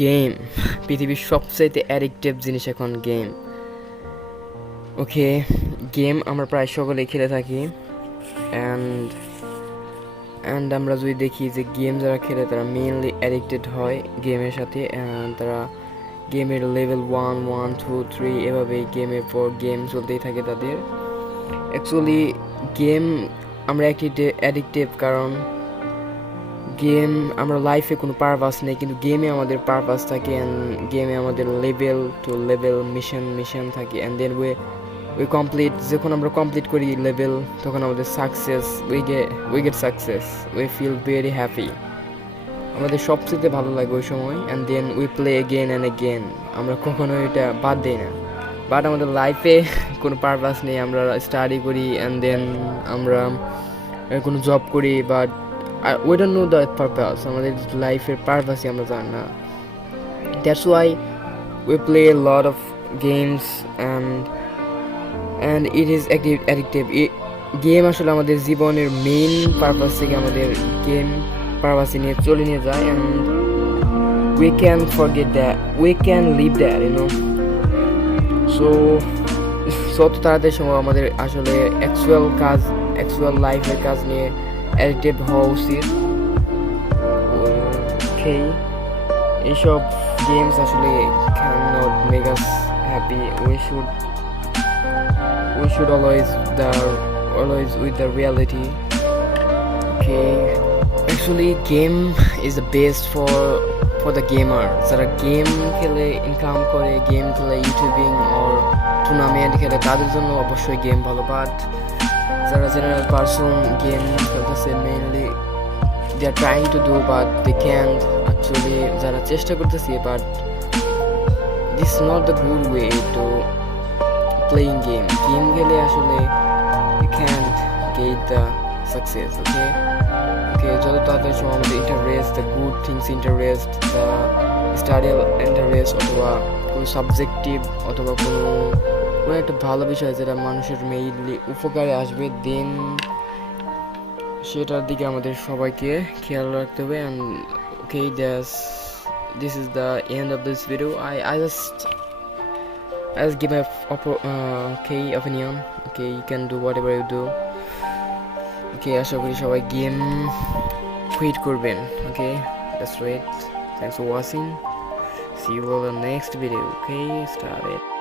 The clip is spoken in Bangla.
গেম পৃথিবীর সবচাইতে অ্যাডিকটিভ জিনিস এখন গেম। ওকে, গেম আমরা প্রায় সকলেই খেলে থাকি। অ্যান্ড অ্যান্ড আমরা যদি দেখি যে গেম যারা খেলে তারা মেইনলি অ্যাডিক্টেড হয় গেমের সাথে। তারা গেমের লেভেল 1, 1, 2, 3 এভাবেই গেমের পর গেম চলতেই থাকে তাদের। অ্যাকচুয়ালি গেম আমরা অ্যাডিক্টিভ কারণ গেম আমরা লাইফে কোনো পারপাস নেই, কিন্তু গেমে আমাদের পারপাস থাকে। অ্যান্ড গেমে আমাদের লেভেল টু লেভেল মিশন থাকে। অ্যান্ড দেন উই কমপ্লিট, যখন আমরা কমপ্লিট করি লেভেল তখন আমাদের success, we get success, we feel very happy. আমাদের সবচেয়ে ভালো লাগে ওই সময়। And then we play again and again, আমরা কখনো এটা বাদ দিই না। বাট আমাদের লাইফে কোনো পারপাস নেই, আমরা স্টাডি করি অ্যান্ড দেন আমরা কোনো জব করি, but we don't know the purpose. আমাদের লাইফের পারপাসই আমরা জানি না। That's why we play a lot of games and it is addictive. Game আসলে আমাদের জীবনের মেইন পারপাস থেকে আমাদের গেম পারপাসে নিয়ে চলে নিয়ে যায়। and we can forget that, we can leave that, you know. so যত তাড়াতাড়ি সময় আমাদের আসলে অ্যাকচুয়াল লাইফের কাজ নিয়ে অ্যাডিক্টেড হওয়া উচিত। ওকে, এইসব গেমস আসলে can not make us happy. We should always with the reality. Okay, actually game is the best for the gamer. যারা গেম খেলে ইনকাম করে, গেম খেলে ইউটিউবিং অর টুর্নামেন্ট খেলে, তাদের জন্য অবশ্যই গেম ভালো। বাট যারা জেনারেল পারসন গেম খেলতেছে mainly they are trying to do but they can't actually, যারা চেষ্টা করতেছে but this not the good way to playing game খেলে আসলে you can't get the success. Okay, যত তাড়াতাড়ি সময় আমাদের interest, the good things interest, the study interest, অথবা কোনো সাবজেক্টিভ অথবা কোনো একটা ভালো বিষয় যেটা মানুষের মেইনলি উপকারে আসবে, দেন সেটার দিকে আমাদের সবাইকে খেয়াল রাখতে হবে। And okay, this is the end of this video. I just give my opinion. Okay, you can do whatever you do. Okay, আশা করি সবাই গেম কুইট করবেন। Okay, that's right. Thanks for watching. See you all in the next video. Okay, start it.